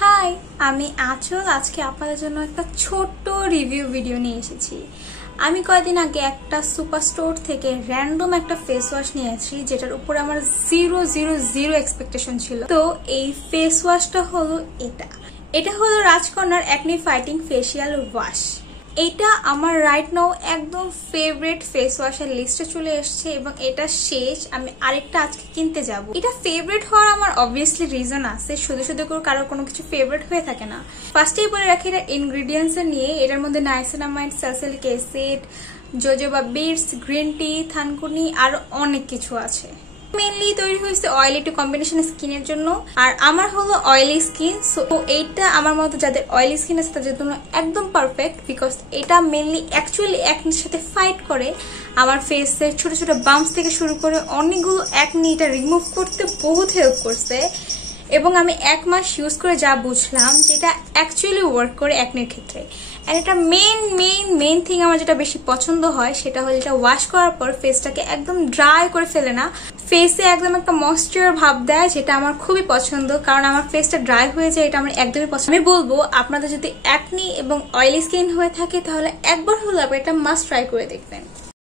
High, আমি আঁচল। আজকে আপনাদের জন্য একটা ছোট্ট রিভিউ ভিডিও নিয়ে এসেছি। আমি কয়েকদিন আগে একটা সুপার স্টোর থেকে র্যান্ডম একটা ফেস ওয়াশ নিয়েছি, যেটার উপরে আমার জিরো জিরো জিরো এক্সপেকটেশন ছিল। তো এই ফেস ওয়াশটা হলো এটা হলো রাজকন্যার অ্যাকনি ফাইটিং ফেসিয়াল ওয়াশ। এটা আমার রাইট নাও একদম ফেভারিট ফেস ওয়াশের লিস্টে চলে এসেছে এবং এটা শেষ। আমি আরেকটা আজকে কিনতে যাব। এটা ফেভারিট হওয়ার আমার অবভিয়াসলি রিজন আছে, শুধু শুধু করে কারোর কোনো কিছু ফেভারিট হয়ে থাকে না। ফার্স্টেই বলে রাখি এটা ইনগ্রিডিয়েন্টস নিয়ে। এটার মধ্যে niacinamide, salicylic acid, jojoba beads, green tea, থানকুনি আর অনেক কিছু আছে। মেইনলি তৈরি হয়েছে অয়েলি টু কম্বিনেশন স্কিনের জন্য, আর আমার হলো অয়েলি স্কিন। সো এইটা আমার মতো যাদের অয়েলি স্কিন আছে তাদের জন্য একদম পারফেক্ট, বিকজ এটা মেইনলি অ্যাকচুয়ালি একনির সাথে ফাইট করে। আমার ফেসের ছোট ছোট বাম্পস থেকে শুরু করে অনেকগুলো একনি এটা রিমুভ করতে বহুত হেল্প করছে। এবং আমি 1 মাস ইউজ করে যা বুঝলাম যেটা অ্যাকচুয়ালি ওয়ার্ক করে একনির ক্ষেত্রে। অ্যান্ড এটা মেইন থিং আমার যেটা বেশি পছন্দ হয় সেটা হলো এটা ওয়াশ করার পর ফেসটাকে একদম ড্রাই করে ফেলে না, ফেসে একদম একটা ময়েশ্চার ভাব দেয়, যেটা আমার খুবই পছন্দ। কারণ আমার ফেসটা ড্রাই হয়ে যায়, এটা আমার একদমই পছন্দ। আমি বলবো আপনাদের যদি একনি এবং অয়েলি স্কিন হয়ে থাকে তাহলে একবার হলো এটা মাস্ট ট্রাই করে দেখবেন।